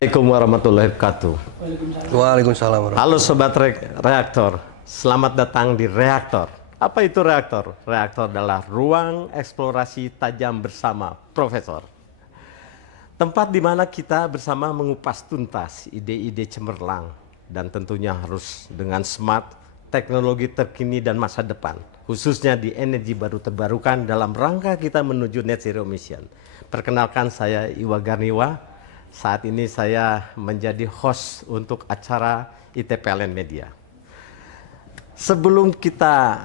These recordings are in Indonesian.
Assalamualaikum warahmatullahi wabarakatuh. Waalaikumsalam. Halo Sobat Reaktor, selamat datang di Reaktor. Apa itu Reaktor? Reaktor adalah ruang eksplorasi tajam bersama Profesor. Tempat di mana kita bersama mengupas tuntas ide-ide cemerlang dan tentunya harus dengan smart, teknologi terkini dan masa depan, khususnya di energi baru terbarukan dalam rangka kita menuju net zero emission. Perkenalkan, saya Iwa Garniwa. Saat ini saya menjadi host untuk acara ITPLN Media. Sebelum kita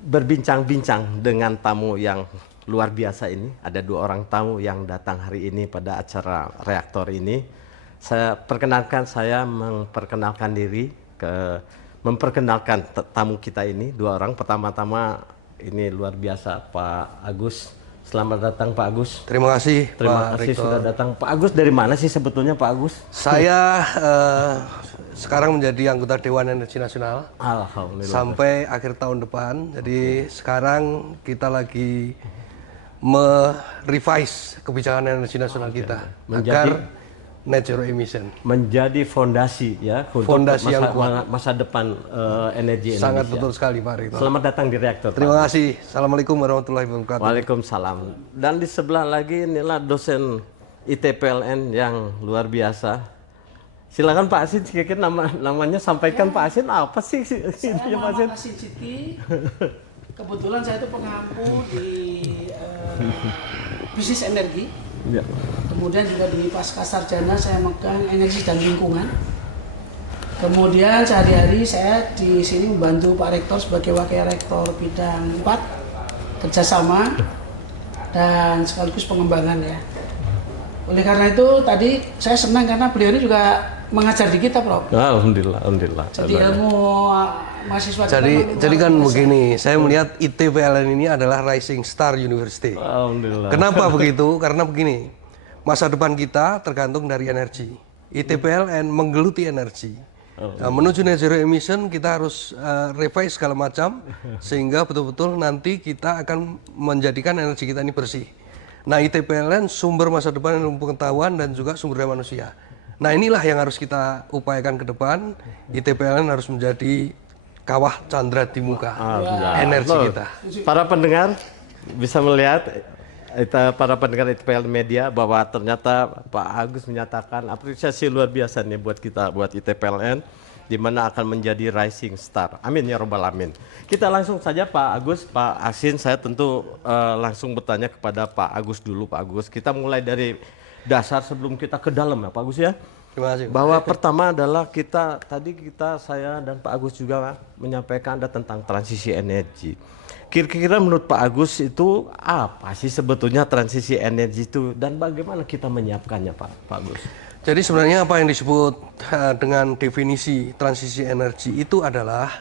berbincang-bincang dengan tamu yang luar biasa ini, ada dua orang tamu yang datang hari ini pada acara Reaktor ini. Saya memperkenalkan diri, memperkenalkan tamu kita ini, dua orang. Pertama-tama ini luar biasa, Pak Agus. Selamat datang Pak Agus. Terima kasih. Terima kasih sudah datang. Pak Agus dari mana sih sebetulnya Pak Agus? Saya sekarang menjadi anggota Dewan Energi Nasional. Alhamdulillah. Sampai akhir tahun depan. Jadi sekarang kita lagi merevise kebijakan energi nasional kita agar net zero emission. Menjadi fondasi ya untuk fondasi yang kuat. masa depan energi Indonesia. Sangat betul sekali Pak Rito. Selamat datang di Reaktor. Terima kasih. Assalamualaikum warahmatullahi wabarakatuh. Waalaikumsalam. Dan di sebelah lagi inilah dosen ITPLN yang luar biasa. Silakan Pak Asin, sedikit namanya sampaikan ya. Pak Asin, apa sih saya Muhammad Asin Siti. Kebetulan saya itu pengampu di bisnis energi. Ya. Kemudian juga di pasca sarjana saya megang energi dan lingkungan. Kemudian sehari-hari saya di sini membantu Pak Rektor sebagai Wakil Rektor bidang 4 kerjasama dan sekaligus pengembangan ya. Oleh karena itu tadi saya senang karena beliau ini juga mengajar di kita, Prof. Alhamdulillah, alhamdulillah. Jadi ilmu mahasiswa. Jadi kan begini, saya melihat ITPLN ini adalah Rising Star University. Alhamdulillah. Kenapa begitu? Karena begini, masa depan kita tergantung dari energi. ITPLN menggeluti energi. Menuju net zero emission kita harus revise segala macam sehingga betul-betul nanti kita akan menjadikan energi kita ini bersih. Nah, ITPLN sumber masa depan ilmu pengetahuan dan juga sumber daya manusia. Nah, inilah yang harus kita upayakan ke depan. ITPLN harus menjadi kawah candra di muka energi kita. Para pendengar bisa melihat, para pendengar ITPLN Media, bahwa ternyata Pak Agus menyatakan apresiasi luar biasa nih buat kita, buat ITPLN, di mana akan menjadi rising star. Amin ya robbal alamin. Kita langsung saja Pak Agus, Pak Asin, saya tentu langsung bertanya kepada Pak Agus dulu. Pak Agus, kita mulai dari dasar sebelum kita ke dalam ya Pak Agus ya. Terima kasih. Bahwa pertama adalah saya dan Pak Agus juga menyampaikan ada tentang transisi energi. Kira-kira menurut Pak Agus itu apa sih sebetulnya transisi energi itu dan bagaimana kita menyiapkannya Pak Agus? Jadi sebenarnya apa yang disebut dengan definisi transisi energi itu adalah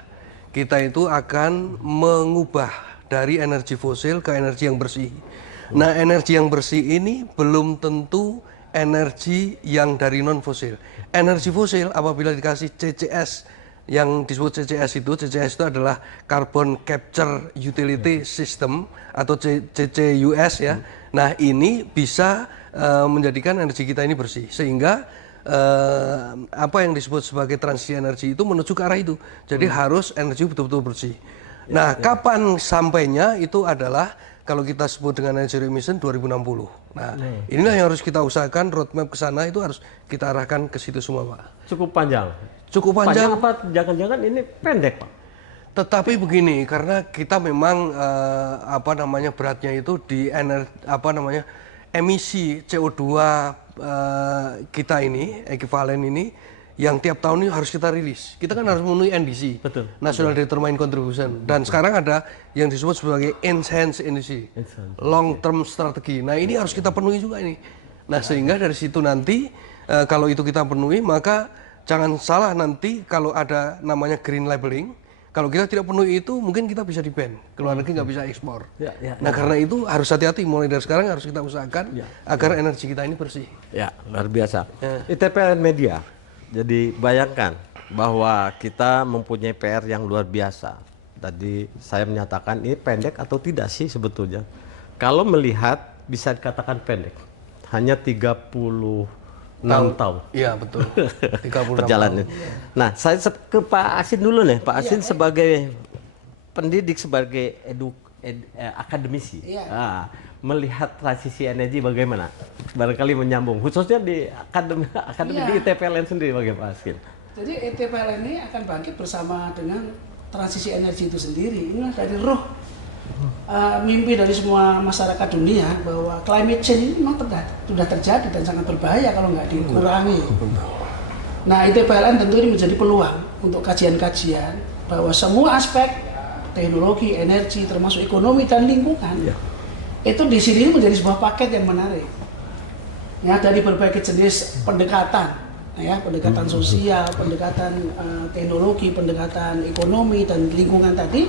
kita itu akan mengubah dari energi fosil ke energi yang bersih. Nah, energi yang bersih ini belum tentu energi yang dari non fosil. Energi fosil apabila dikasih CCS, yang disebut CCS itu adalah Carbon Capture Utility System atau CCUS ya. Nah, ini bisa menjadikan energi kita ini bersih sehingga apa yang disebut sebagai transisi energi itu menuju ke arah itu. Jadi harus energi betul-betul bersih. Nah, kapan sampainya itu adalah kalau kita sebut dengan net zero emission 2060. Nah, inilah yang harus kita usahakan, roadmap ke sana itu harus kita arahkan ke situ semua, Pak. Cukup panjang. Cukup panjang. Apa jangan-jangan ini pendek, Pak? Tetapi begini, karena kita memang beratnya itu di emisi CO2 kita ini, ekivalen ini yang tiap tahun ini harus kita rilis. Kita kan harus memenuhi NDC, betul, National Determined Contribution. Dan sekarang ada yang disebut sebagai Enhanced NDC, Long Term Strategy. Nah, ini harus kita penuhi juga ini. Nah, sehingga dari situ nanti kalau itu kita penuhi, maka jangan salah nanti kalau ada namanya green labeling. Kalau kita tidak penuhi itu, mungkin kita bisa di-ban. Ke luar negeri nggak bisa ekspor. Nah, karena itu harus hati-hati. Mulai dari sekarang harus kita usahakan agar energi kita ini bersih. Ya, luar biasa. ITPLN Media. Jadi bayangkan bahwa kita mempunyai PR yang luar biasa. Tadi saya menyatakan ini pendek atau tidak sih sebetulnya. Kalau melihat bisa dikatakan pendek. Hanya 30 6 tahun. Iya betul. 36 Perjalanan. Nah, saya ke Pak Asin dulu nih. Pak Asin sebagai pendidik, sebagai akademisi, melihat transisi energi bagaimana? Barangkali menyambung, khususnya di akademi di ITPLN sendiri, bagaimana Pak Asin? Jadi ITPLN ini akan bangkit bersama dengan transisi energi itu sendiri. Ini dari roh mimpi dari semua masyarakat dunia bahwa climate change ini memang sudah terjadi dan sangat berbahaya kalau nggak dikurangi. Nah, ITPLN tentu ini menjadi peluang untuk kajian-kajian bahwa semua aspek teknologi, energi, termasuk ekonomi dan lingkungan, itu di sini menjadi sebuah paket yang menarik. Ya, dari berbagai jenis pendekatan, ya, pendekatan sosial, pendekatan teknologi, pendekatan ekonomi dan lingkungan tadi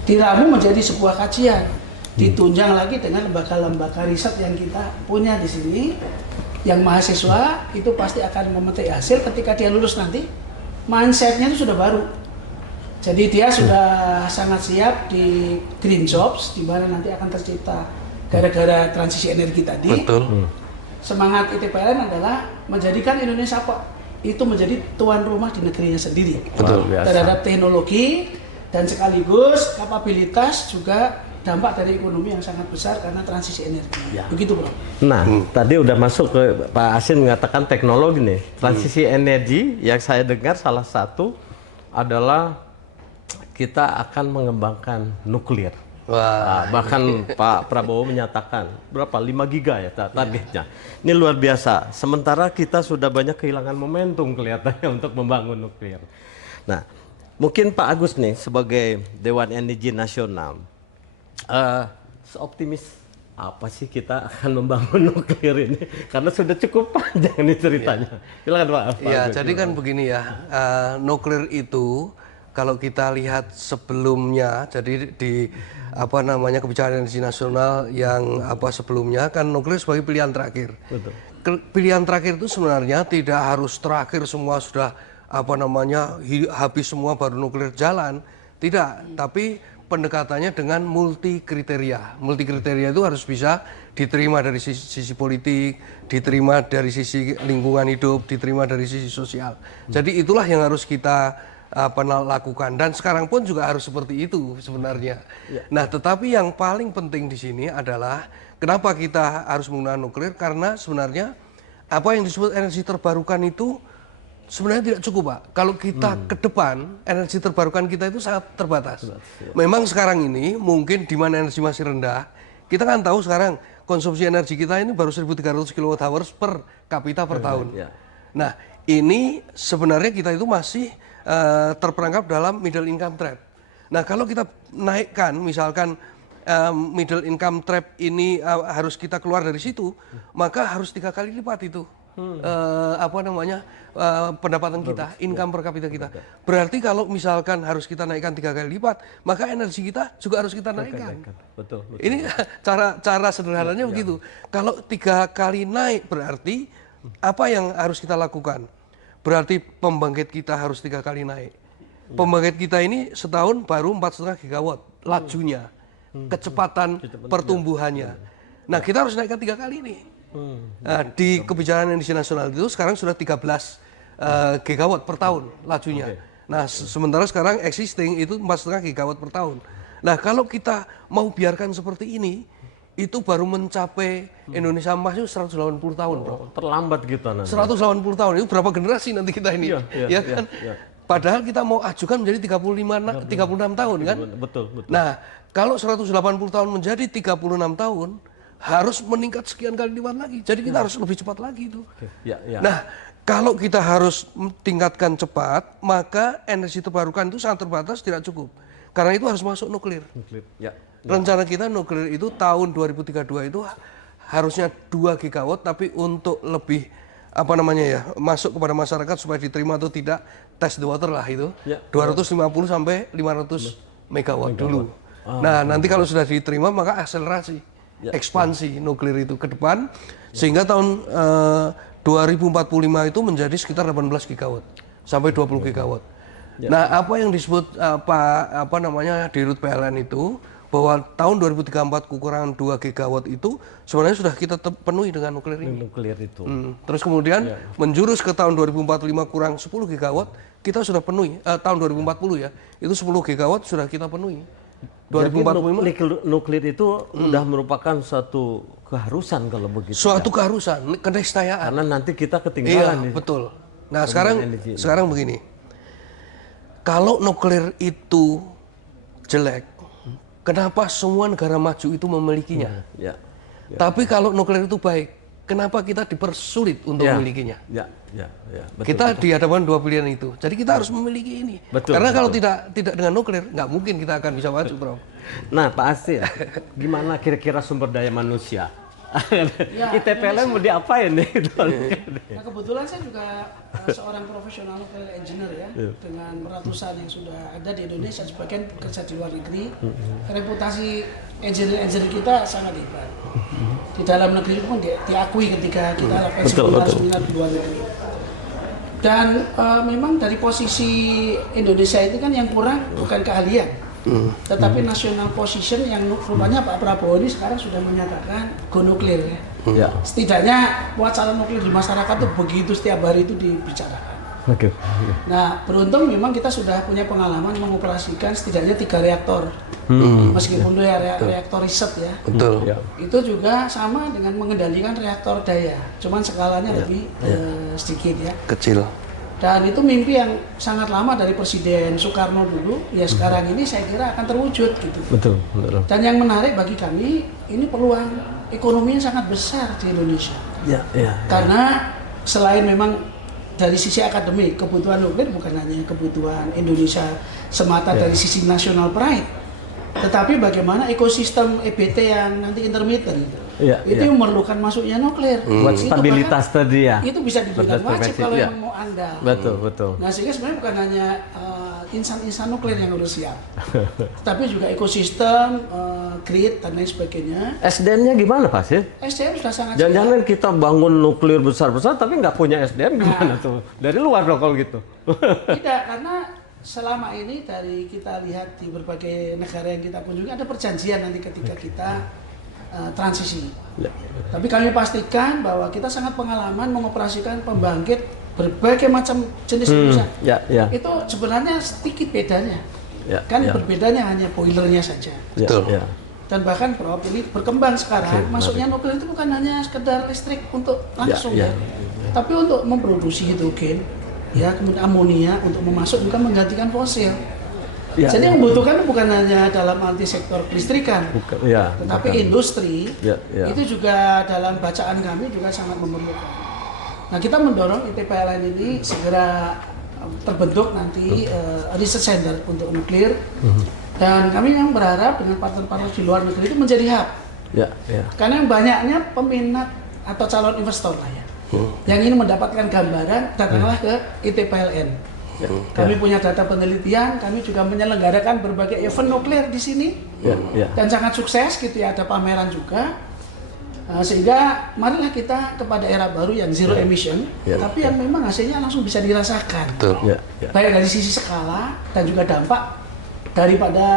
diramu menjadi sebuah kajian, ditunjang lagi dengan lembaga-lembaga riset yang kita punya di sini, yang mahasiswa itu pasti akan memetik hasil ketika dia lulus nanti, mindsetnya itu sudah baru. Jadi dia sudah sangat siap di green jobs, di mana nanti akan tercipta gara-gara transisi energi tadi. Betul. Semangat ITPLN adalah menjadikan Indonesia itu menjadi tuan rumah di negerinya sendiri. Betul. Terhadap teknologi dan sekaligus kapabilitas juga dampak dari ekonomi yang sangat besar karena transisi energi. Begitu, Bro. Nah, tadi udah masuk ke Pak Asin mengatakan teknologi nih. Transisi energi yang saya dengar salah satu adalah kita akan mengembangkan nuklir. Wah. Bahkan Pak Prabowo menyatakan berapa 5 giga ya targetnya. Ini luar biasa. Sementara kita sudah banyak kehilangan momentum kelihatannya untuk membangun nuklir. Nah, mungkin Pak Agus nih sebagai Dewan Energi Nasional, seoptimis apa sih kita akan membangun nuklir ini? Karena sudah cukup panjang nih ceritanya. Silakan Pak. Ya, Agus, jadi kan begini ya, nuklir itu kalau kita lihat sebelumnya, jadi di kebijakan energi nasional yang sebelumnya kan nuklir sebagai pilihan terakhir. Betul. Pilihan terakhir itu sebenarnya tidak harus terakhir semua sudah habis semua baru nuklir jalan, tidak. Tapi pendekatannya dengan multi kriteria. Multi kriteria itu harus bisa diterima dari sisi politik, diterima dari sisi lingkungan hidup, diterima dari sisi sosial. Jadi itulah yang harus kita lakukan, dan sekarang pun juga harus seperti itu sebenarnya. Nah, tetapi yang paling penting di sini adalah kenapa kita harus menggunakan nuklir, karena sebenarnya apa yang disebut energi terbarukan itu sebenarnya tidak cukup, Pak. Kalau kita ke depan, energi terbarukan kita itu sangat terbatas. Memang sekarang ini mungkin di mana energi masih rendah, kita kan tahu sekarang konsumsi energi kita ini baru 1.300 kWh per kapita per tahun. Nah, ini sebenarnya kita itu masih terperangkap dalam middle income trap. Nah, kalau kita naikkan misalkan middle income trap ini harus kita keluar dari situ, maka harus 3 kali lipat itu pendapatan kita, income per kapita kita. Berarti kalau misalkan harus kita naikkan 3 kali lipat, maka energi kita juga harus kita naikkan. Betul. Ini cara sederhananya begitu. Kalau 3 kali naik berarti apa yang harus kita lakukan? Berarti pembangkit kita harus 3 kali naik. Pembangkit kita ini setahun baru 4,5 gigawatt lajunya, kecepatan pertumbuhannya. Nah, kita harus naikkan 3 kali nih. Nah, di kebijakan energi nasional itu sekarang sudah 13 gigawatt per tahun lajunya. Nah, sementara sekarang existing itu 4,5 gigawatt per tahun. Nah, kalau kita mau biarkan seperti ini, itu baru mencapai Indonesia Emas itu 180 tahun, Bro. Terlambat kita nanti. 180 tahun, itu berapa generasi nanti kita ini? Ya kan? Padahal kita mau ajukan menjadi 36 tahun kan? Betul. Nah, kalau 180 tahun menjadi 36 tahun, harus meningkat sekian kali lipat lagi. Jadi kita harus lebih cepat lagi itu. Nah, kalau kita harus tingkatkan cepat, maka energi terbarukan itu sangat terbatas, tidak cukup. Karena itu harus masuk nuklir. Rencana kita nuklir itu tahun 2032 itu harusnya 2 gigawatt, tapi untuk lebih masuk kepada masyarakat supaya diterima atau tidak, test the water lah itu. 250 sampai 500 megawatt dulu. Nah, nanti kalau sudah diterima maka akselerasi, ekspansi nuklir itu ke depan sehingga tahun 2045 itu menjadi sekitar 18 gigawatt sampai 20 gigawatt. Nah, apa yang disebut di Dirut PLN itu bahwa tahun 2034 kekurangan 2 gigawatt itu sebenarnya sudah kita penuhi dengan nuklir ini. Nuklir itu. Terus kemudian menjurus ke tahun 2045 kurang 10 gigawatt, kita sudah penuhi. Tahun 2040 ya, itu 10 gigawatt sudah kita penuhi. 2045 Jadi nuklir itu udah merupakan suatu keharusan kalau begitu. suatu keharusan, keniscayaan. Karena nanti kita Iya, ketinggalan nih. betul. Nah, energi ini. sekarang begini. Kalau nuklir itu jelek, kenapa semua negara maju itu memilikinya? Ya. Tapi kalau nuklir itu baik, kenapa kita dipersulit untuk memilikinya? Ya. Betul. Kita dihadapkan dua pilihan itu. Jadi kita harus memiliki ini. Betul, Karena kalau tidak dengan nuklir, nggak mungkin kita akan bisa maju, Bro. Nah, Pak Asil, gimana kira-kira sumber daya manusia? Ya, ITPLN mau diapain nih? Nah, kebetulan saya juga seorang profesional nuclear engineer ya, dengan ratusan yang sudah ada di Indonesia, sebagian bekerja di luar negeri. Reputasi engineer kita sangat hebat. Di dalam negeri pun diakui ketika kita lakukan seminar di luar negeri. Dan memang dari posisi Indonesia itu kan yang kurang bukan keahlian, tetapi national position yang rupanya Pak Prabowo ini sekarang sudah menyatakan go nuklir ya. Ya. Setidaknya wacana nuklir di masyarakat itu begitu setiap hari itu dibicarakan. Oke. Nah, beruntung memang kita sudah punya pengalaman mengoperasikan setidaknya 3 reaktor. Meskipun itu reaktor riset ya. Betul. Ya. Itu juga sama dengan mengendalikan reaktor daya. Cuman skalanya lebih sedikit ya. Kecil. Dan itu mimpi yang sangat lama dari Presiden Soekarno dulu, ya sekarang ini saya kira akan terwujud gitu. Betul. Dan yang menarik bagi kami, ini peluang ekonominya sangat besar di Indonesia. Ya. Karena selain memang dari sisi akademik, kebutuhan nuklir bukan hanya kebutuhan Indonesia semata dari sisi national pride, tetapi bagaimana ekosistem EBT yang nanti intermittent itu memerlukan masuknya nuklir. Buat stabilitas tadi ya. Itu bisa dibilang wajib kalau yang mau andal. Betul. Nah, sehingga sebenarnya bukan hanya insan-insan nuklir yang harus siap, tapi juga ekosistem, grid dan lain sebagainya. SDM-nya gimana Pak sih? SDM sudah sangat siap. Jangan-jangan kita bangun nuklir besar-besar tapi nggak punya SDM gimana tuh? Dari luar dong kalau gitu. Tidak, karena selama ini dari kita lihat di berbagai negara yang kita kunjungi ada perjanjian nanti ketika kita transisi. Tapi kami pastikan bahwa kita sangat pengalaman mengoperasikan pembangkit berbagai macam jenis perusahaan. Itu sebenarnya sedikit bedanya. Berbedanya hanya boilernya saja. Betul. Dan bahkan Prof ini berkembang sekarang, masuknya nuklir itu bukan hanya sekedar listrik untuk langsung tapi untuk memproduksi hidrogen, kemudian amonia untuk memasuk juga menggantikan fosil. Jadi yang membutuhkan bukan hanya dalam arti sektor kelistrikan, tetapi industri itu juga dalam bacaan kami juga sangat memerlukan. Nah, kita mendorong ITPLN ini segera terbentuk nanti research center untuk nuklir, dan kami yang berharap dengan partner-partner di luar negeri itu menjadi hub. Karena yang banyaknya peminat atau calon investor lah ya, yang ingin mendapatkan gambaran datanglah ke ITPLN. Kami punya data penelitian, kami juga menyelenggarakan berbagai event nuklir di sini, dan sangat sukses gitu ya, ada pameran juga. Sehingga marilah kita kepada era baru yang zero emission, tapi yang memang hasilnya langsung bisa dirasakan. Baik dari sisi skala dan juga dampak daripada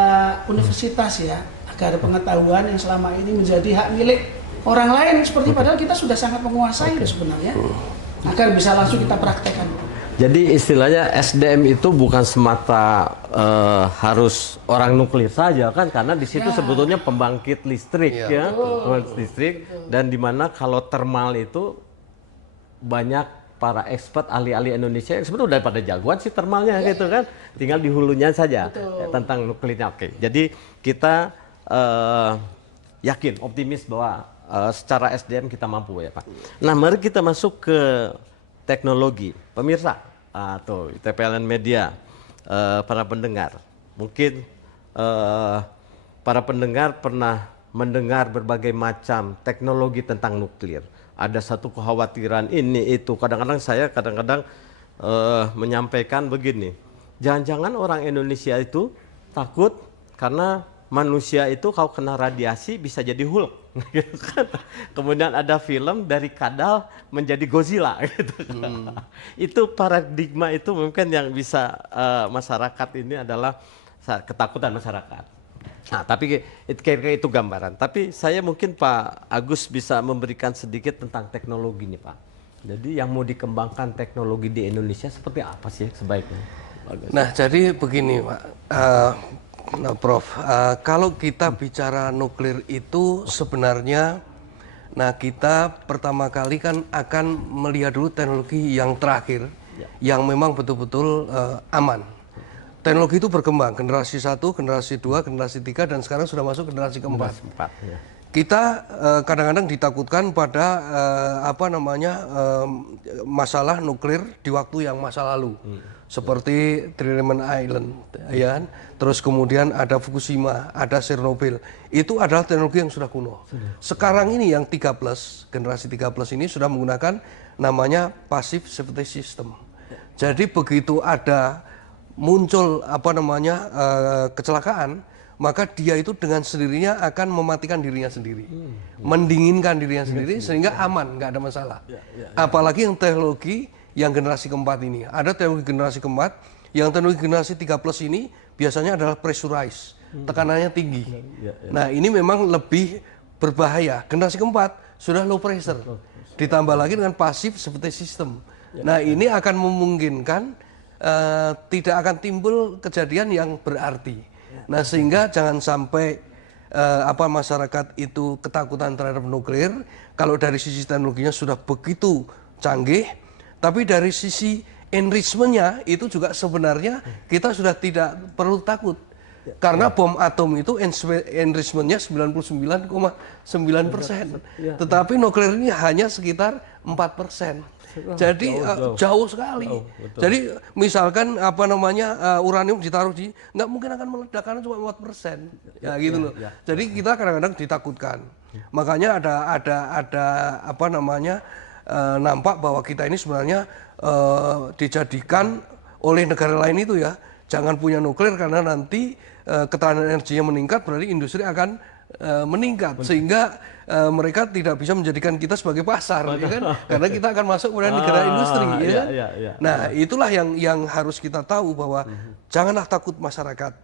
universitas ya, agar pengetahuan yang selama ini menjadi hak milik orang lain seperti padahal kita sudah sangat menguasai sebenarnya, agar bisa langsung kita praktekkan. Jadi istilahnya SDM itu bukan semata harus orang nuklir saja kan, karena di situ sebetulnya pembangkit listrik pembangkit listrik, dan dimana kalau thermal itu banyak para expert ahli-ahli Indonesia yang sebetulnya udah pada jagoan sih thermalnya gitu kan, tinggal di hulunya saja tentang nuklirnya. Oke, jadi kita yakin, optimis bahwa secara SDM kita mampu ya Pak. Nah, mari kita masuk ke teknologi. Pemirsa atau ITPLN Media, para pendengar, mungkin para pendengar pernah mendengar berbagai macam teknologi tentang nuklir. Ada satu kekhawatiran ini itu. Kadang-kadang saya menyampaikan begini, jangan-jangan orang Indonesia itu takut karena manusia itu kalau kena radiasi bisa jadi Hulk. Gitu kan. Kemudian ada film dari kadal menjadi Godzilla gitu. Itu paradigma itu mungkin yang bisa masyarakat ini adalah ketakutan masyarakat. Nah, tapi kira-kira itu gambaran. Tapi saya mungkin Pak Agus bisa memberikan sedikit tentang teknologi nih Pak. Jadi yang mau dikembangkan teknologi di Indonesia seperti apa sih sebaiknya? Pak Agus? Nah, jadi begini Pak, nah, Prof, kalau kita bicara nuklir itu sebenarnya, nah kita pertama kali kan akan melihat dulu teknologi yang terakhir, yang memang betul-betul aman. Teknologi itu berkembang, generasi 1, generasi 2, generasi 3, dan sekarang sudah masuk generasi keempat. Ya. Kita kadang-kadang ditakutkan pada masalah nuklir di waktu yang masa lalu, seperti Three Mile Island, ya. Terus kemudian ada Fukushima, ada Chernobyl. Itu adalah teknologi yang sudah kuno. Sekarang ini yang 3+, generasi 3+ ini sudah menggunakan namanya passive safety system. Jadi begitu ada muncul kecelakaan, maka dia itu dengan sendirinya akan mematikan dirinya sendiri, mendinginkan dirinya sendiri sehingga aman, nggak ada masalah. Apalagi yang teknologi yang generasi keempat ini, ada teknologi generasi keempat, yang teknologi generasi 3+ ini biasanya adalah pressurized, tekanannya tinggi. Nah ini memang lebih berbahaya. Generasi keempat sudah low pressure, ditambah lagi dengan passive safety system. Nah ini akan memungkinkan tidak akan timbul kejadian yang berarti. Nah sehingga jangan sampai masyarakat itu ketakutan terhadap nuklir. Kalau dari sisi teknologinya sudah begitu canggih, tapi dari sisi enrichment-nya itu juga sebenarnya kita sudah tidak perlu takut. Karena bom atom itu enrichment-nya 99,9%, tetapi nuklir ini hanya sekitar 4%. Jadi jauh sekali. Jadi misalkan uranium ditaruh di, nggak mungkin akan meledak karena cuma 4%. Ya gitu loh. Jadi kita kadang-kadang ditakutkan. Makanya nampak bahwa kita ini sebenarnya dijadikan oleh negara lain itu ya, jangan punya nuklir karena nanti ketahanan energinya meningkat, berarti industri akan meningkat, sehingga mereka tidak bisa menjadikan kita sebagai pasar, ya kan? Karena kita akan masuk kepada negara industri, ya kan? Nah, itulah yang harus kita tahu bahwa janganlah takut masyarakat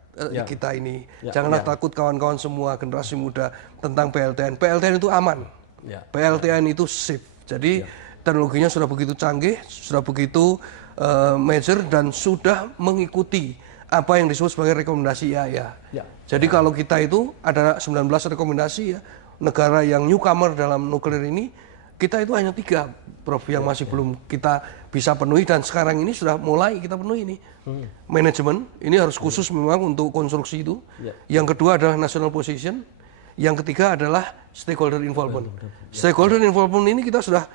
kita ini, janganlah takut kawan-kawan semua generasi muda tentang PLTN. PLTN itu aman, PLTN itu safe. Jadi teknologinya sudah begitu canggih, sudah begitu major dan sudah mengikuti apa yang disebut sebagai rekomendasi IAEA. Jadi kalau kita itu ada 19 rekomendasi ya, negara yang newcomer dalam nuklir ini, kita itu hanya 3, Prof, yang masih belum kita bisa penuhi, dan sekarang ini sudah mulai kita penuhi ini. Manajemen, ini harus khusus memang untuk konstruksi itu. Yang kedua adalah national position. Yang ketiga adalah stakeholder involvement. Stakeholder involvement ini kita sudah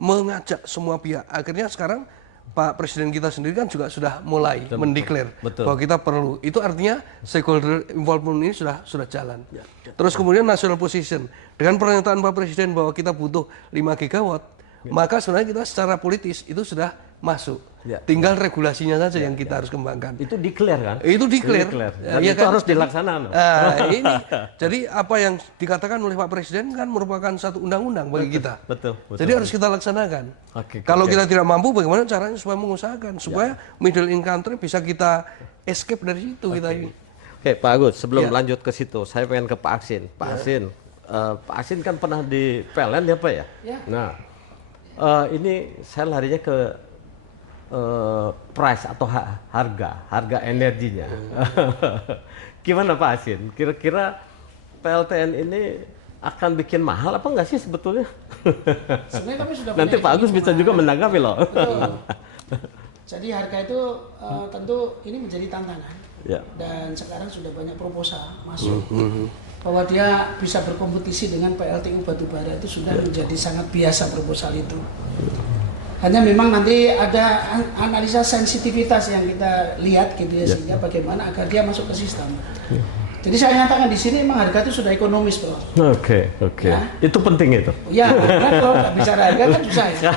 mengajak semua pihak. Akhirnya sekarang Pak Presiden kita sendiri kan juga sudah mulai mendeklar bahwa kita perlu. Itu artinya stakeholder involvement ini sudah jalan. Terus kemudian national position. Dengan pernyataan Pak Presiden bahwa kita butuh 5 gigawatt, maka sebenarnya kita secara politis itu sudah masuk. Tinggal regulasinya saja yang kita harus kembangkan. Itu declare kan? Itu declare. Dan itu harus dilaksanakan. Ini jadi apa yang dikatakan oleh Pak Presiden kan merupakan satu undang-undang bagi kita. Betul. Jadi harus kita laksanakan. Kalau kita tidak mampu, bagaimana caranya supaya mengusahakan supaya middle income country bisa kita escape dari situ kita ini. Oke, Pak Agus, sebelum lanjut ke situ, saya pengen ke Pak Aksin. Pak Aksin kan pernah di PLN ya Pak ya? Nah, ini saya larinya ke price atau harga energinya. Gimana Pak Aksin? Kira-kira PLTN ini akan bikin mahal apa enggak sih sebetulnya? Sebenarnya kami sudah nanti Pak Agus bisa juga menanggapi loh. Betul. Jadi harga itu tentu ini menjadi tantangan. Dan sekarang sudah banyak proposal masuk bahwa dia bisa berkompetisi dengan PLTU batubara, itu sudah menjadi sangat biasa proposal itu. Hanya memang nanti ada analisa sensitivitas yang kita lihat gitu ya, sehingga bagaimana agar dia masuk ke sistem. Jadi saya nyatakan di sini memang harga itu sudah ekonomis, Bro. Oke. Ya? Itu penting itu. Ya, karena kalau nggak bicara harga kan susah ya.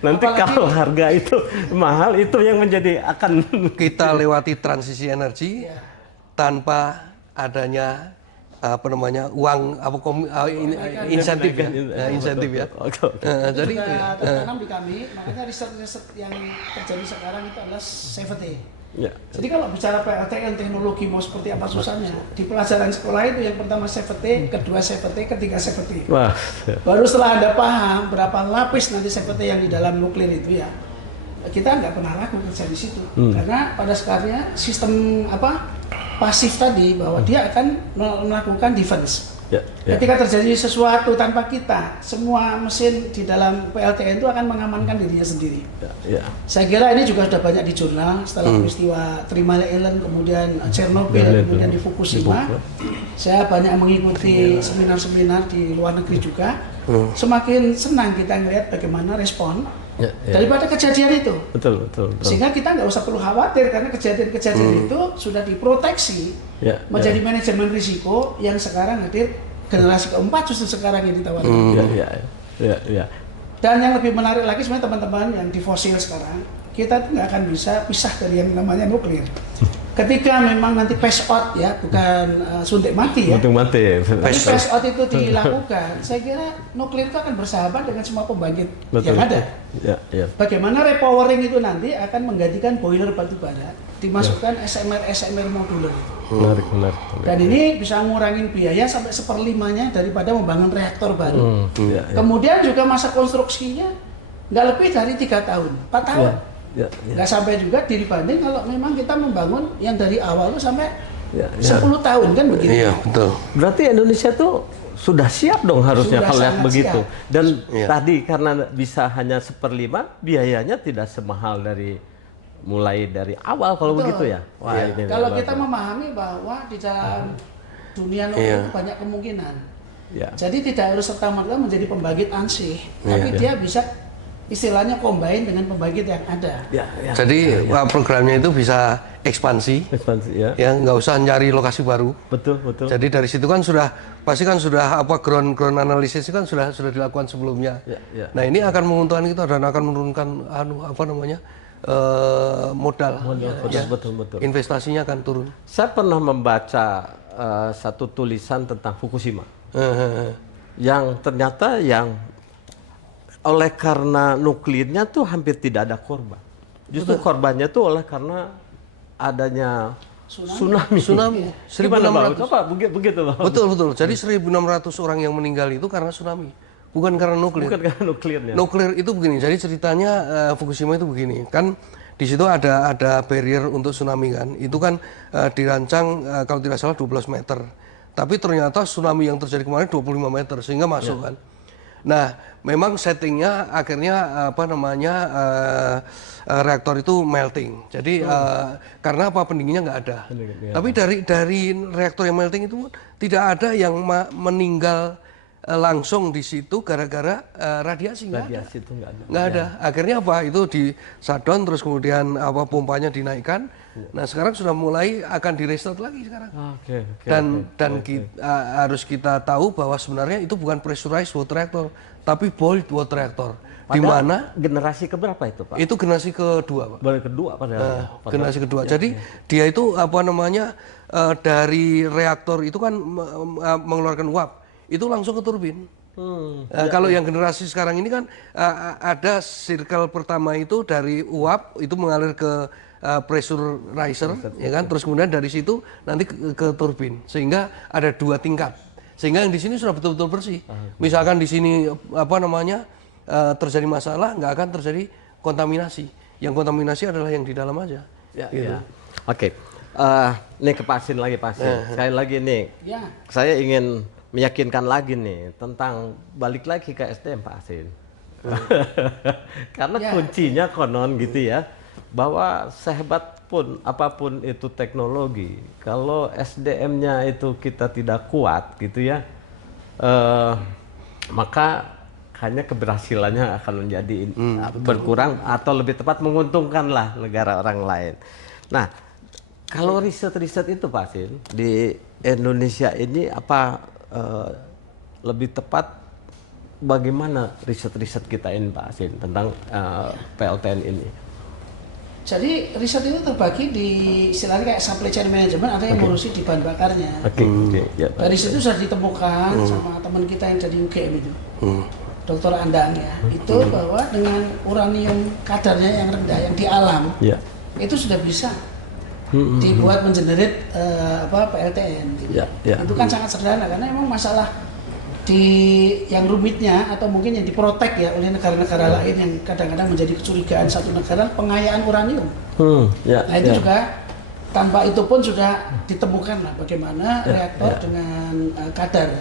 Nanti kalau harga itu mahal, itu yang menjadi akan kita lewati transisi energi tanpa adanya uang insentif ya. Jadi tertanam di kami, makanya riset yang terjadi sekarang itu adalah safety. Ya. Jadi kalau bicara PLTN teknologi mau seperti apa susahnya, di pelajaran sekolah itu yang pertama safety, kedua safety, ketiga safety. Wah. Baru setelah Anda paham berapa lapis nanti safety yang di dalam nuklir itu ya, kita nggak pernah ragu kerja di situ. Karena pada sekarangnya sistem pasif tadi bahwa dia akan melakukan defense. Ya. Ketika terjadi sesuatu tanpa kita, semua mesin di dalam PLTN itu akan mengamankan dirinya sendiri. Ya. Saya kira ini juga sudah banyak di jurnal setelah peristiwa Three Mile Island, kemudian Chernobyl, kemudian di Fukushima. Saya banyak mengikuti seminar-seminar di luar negeri juga. Semakin senang kita melihat bagaimana respon daripada kejadian itu. Betul. Sehingga kita nggak usah perlu khawatir karena kejadian-kejadian itu sudah diproteksi menjadi manajemen risiko yang sekarang hadir generasi keempat justru sekarang ini ditawarkan. Ya. Dan yang lebih menarik lagi sebenarnya teman-teman yang di fosil sekarang, kita tuh nggak akan bisa pisah dari yang namanya nuklir. Ketika memang nanti phase out ya, bukan suntik mati ya. Suntik mati. Tapi phase out itu dilakukan, saya kira nuklir itu akan bersahabat dengan semua pembangkit yang ada. Ya. Bagaimana repowering itu nanti akan menggantikan boiler batubara, dimasukkan SMR modular. Menarik. Dan ini bisa ngurangin biaya sampai 1/5-nya daripada membangun reaktor baru. Kemudian juga masa konstruksinya nggak lebih dari 3 tahun, 4 tahun. Nggak sampai juga dibanding kalau memang kita membangun yang dari awal itu sampai 10 tahun kan begitu. Iya, betul. Berarti Indonesia tuh sudah siap dong harusnya Sudah kalau yang sangat begitu. siap. Dan tadi karena bisa hanya 1/5, biayanya tidak semahal mulai dari awal kalau Betul. begitu ya. Wah, ini Kalau luar kita biasa. memahami bahwa di dalam dunia nuklir itu banyak kemungkinan. Jadi tidak harus serta-merta menjadi pembangkit ansih, tapi dia bisa istilahnya combine dengan pembangkit yang ada. Jadi programnya itu bisa ekspansi ya nggak usah nyari lokasi baru. Betul. Jadi dari situ kan pasti kan sudah ground analysis kan sudah dilakukan sebelumnya. Nah ini akan menguntungkan kita dan akan menurunkan modal. Betul. Investasinya akan turun. Saya pernah membaca satu tulisan tentang Fukushima yang ternyata oleh karena nuklirnya tuh hampir tidak ada korban. Justru korbannya tuh oleh karena adanya tsunami. 1.600. Begitu, Pak? Betul. Jadi 1.600 orang yang meninggal itu karena tsunami, bukan karena nuklir. Bukan karena nuklirnya. Nuklir itu begini. Jadi ceritanya Fukushima itu begini. Kan di situ ada barrier untuk tsunami kan. Itu kan dirancang kalau tidak salah 12 meter. Tapi ternyata tsunami yang terjadi kemarin 25 meter sehingga masuk kan. Nah, memang settingnya akhirnya reaktor itu melting. Jadi karena pendinginnya nggak ada. Tapi dari reaktor yang melting itu tidak ada yang meninggal langsung di situ gara-gara radiasi. Radiasi itu nggak ada. Akhirnya itu di shutdown terus kemudian pompanya dinaikkan. Nah sekarang sudah mulai akan di restart lagi sekarang. Dan harus kita tahu bahwa sebenarnya itu bukan pressurized water reactor, tapi boiled water reactor. Di mana generasi keberapa itu, Pak? Itu generasi kedua, Pak. Kedua padahal. Generasi kedua. Jadi dia itu dari reaktor itu kan mengeluarkan uap, itu langsung ke turbin. Kalau yang generasi sekarang ini kan ada circle pertama itu dari uap itu mengalir ke pressurizer, ya kan, terus kemudian dari situ nanti ke turbin, sehingga ada 2 tingkat, sehingga yang di sini sudah betul-betul bersih. Misalkan di sini terjadi masalah, nggak akan terjadi kontaminasi. Yang kontaminasi adalah yang di dalam aja. Oke. Ini ke Pak Asin lagi, Pak Asin. Sekali lagi nih, saya ingin meyakinkan lagi nih tentang balik lagi ke SDM, Pak Asin. Karena kuncinya konon gitu ya, bahwa sehebat pun apapun itu teknologi, kalau SDM-nya itu kita tidak kuat gitu ya, maka hanya keberhasilannya akan menjadi berkurang atau lebih tepat menguntungkan lah negara orang lain. Nah, kalau riset-riset itu Pak Asin di Indonesia ini lebih tepat bagaimana riset-riset kita ini Pak Asin tentang PLTN ini? Jadi riset itu terbagi di istilahnya kayak supply chain management, ada yang ngurusi di bahan bakarnya. Dari situ sudah ditemukan sama teman kita yang dari UGM itu, Dr. Andang ya, itu bahwa dengan uranium kadarnya yang rendah yang di alam, itu sudah bisa dibuat mengenerate PLTN. Gitu. Ya, ya. Itu kan sangat sederhana karena memang masalah di yang rumitnya atau mungkin yang diprotek ya oleh negara-negara lain yang kadang-kadang menjadi kecurigaan satu negara pengayaan uranium. Ya, Nah itu ya. juga tanpa itu pun sudah ditemukan lah bagaimana reaktor dengan kadar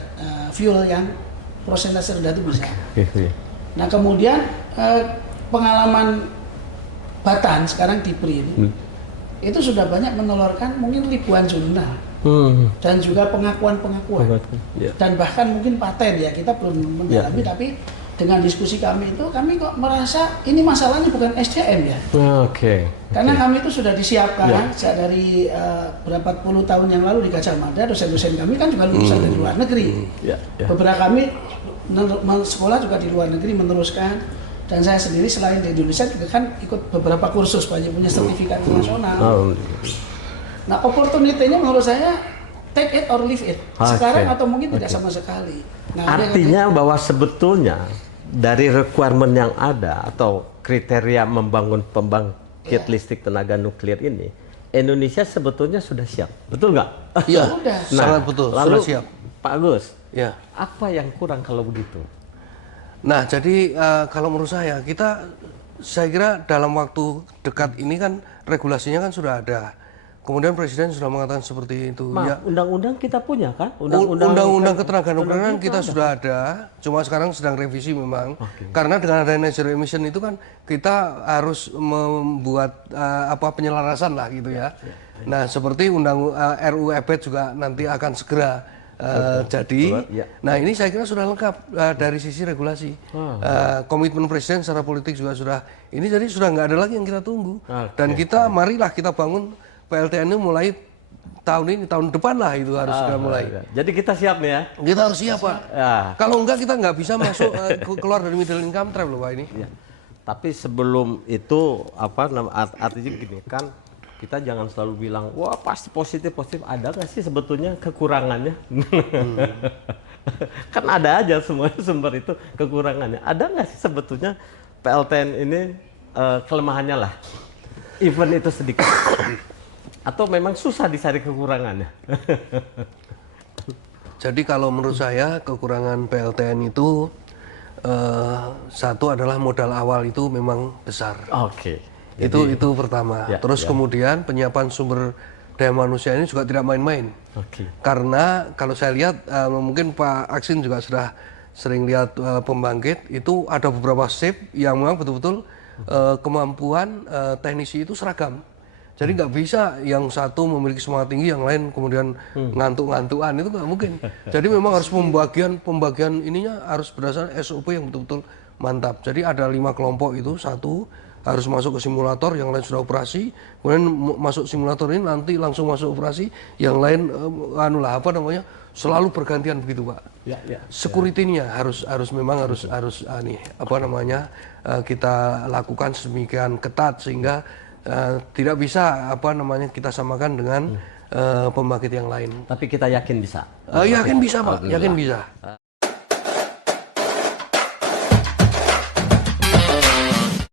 fuel yang prosentase rendah itu bisa. Nah kemudian pengalaman Batan sekarang di BRIN itu sudah banyak menelurkan mungkin ribuan jurnal dan juga pengakuan-pengakuan dan bahkan mungkin paten ya kita belum mendalami tapi dengan diskusi kami itu kami kok merasa ini masalahnya bukan SDM ya. Karena kami itu sudah disiapkan sejak dari berapa puluh tahun yang lalu di Gajah Mada dosen-dosen kami kan juga lulusan dari luar negeri. Beberapa kami sekolah juga di luar negeri meneruskan dan saya sendiri selain di Indonesia juga kan ikut beberapa kursus banyak punya sertifikat internasional. Nah opportunity-nya menurut saya take it or leave it. Sekarang atau mungkin tidak sama sekali. Nah, artinya bahwa sebetulnya dari requirement yang ada atau kriteria membangun pembangkit listrik tenaga nuklir ini, Indonesia sebetulnya sudah siap, betul nggak? Iya, Sudah. sangat betul, lalu, sudah siap. Pak Agus, Ya. apa yang kurang kalau begitu? Nah, jadi kalau menurut saya kira dalam waktu dekat ini kan regulasinya kan sudah ada. Kemudian Presiden sudah mengatakan seperti itu. Undang-undang kita punya kan? Undang-undang ketenagakerjaan kita sudah ada, cuma sekarang sedang revisi memang. Karena dengan adanya zero emission itu kan kita harus membuat penyelarasan lah gitu ya. Nah, seperti RUU EBET juga nanti akan segera jadi. Nah, ini saya kira sudah lengkap dari sisi regulasi. Komitmen Presiden secara politik juga sudah. Ini jadi sudah nggak ada lagi yang kita tunggu. Dan marilah kita bangun PLTN itu mulai tahun depan lah itu harus sudah mulai. Jadi kita siap nih ya? Kita harus siap Pak. Kalau enggak kita nggak bisa masuk keluar dari middle income trap loh Pak ini. Tapi sebelum itu artinya gini kan, kita jangan selalu bilang wah pasti positif. Ada nggak sih sebetulnya kekurangannya? Kan ada aja semua sumber itu kekurangannya. Ada nggak sih sebetulnya PLTN ini kelemahannya lah? Event itu sedikit. Atau memang susah dicari kekurangannya? Jadi kalau menurut saya kekurangan PLTN itu satu adalah modal awal itu memang besar. Itu pertama. Terus kemudian penyiapan sumber daya manusia ini juga tidak main-main. Karena kalau saya lihat mungkin Pak Aksin juga sudah sering lihat pembangkit itu ada beberapa shift yang memang betul-betul kemampuan teknisi itu seragam. Jadi nggak bisa yang satu memiliki semangat tinggi, yang lain kemudian ngantuk-ngantukan, itu nggak mungkin. Jadi memang harus pembagian ininya harus berdasarkan SOP yang betul-betul mantap. Jadi ada 5 kelompok itu, satu harus masuk ke simulator, yang lain sudah operasi, kemudian masuk simulator ini nanti langsung masuk operasi, yang lain selalu bergantian begitu Pak. Security-nya harus kita lakukan sedemikian ketat sehingga tidak bisa kita samakan dengan pembangkit yang lain. Tapi kita yakin bisa. Yakin bisa Pak, yakin bisa.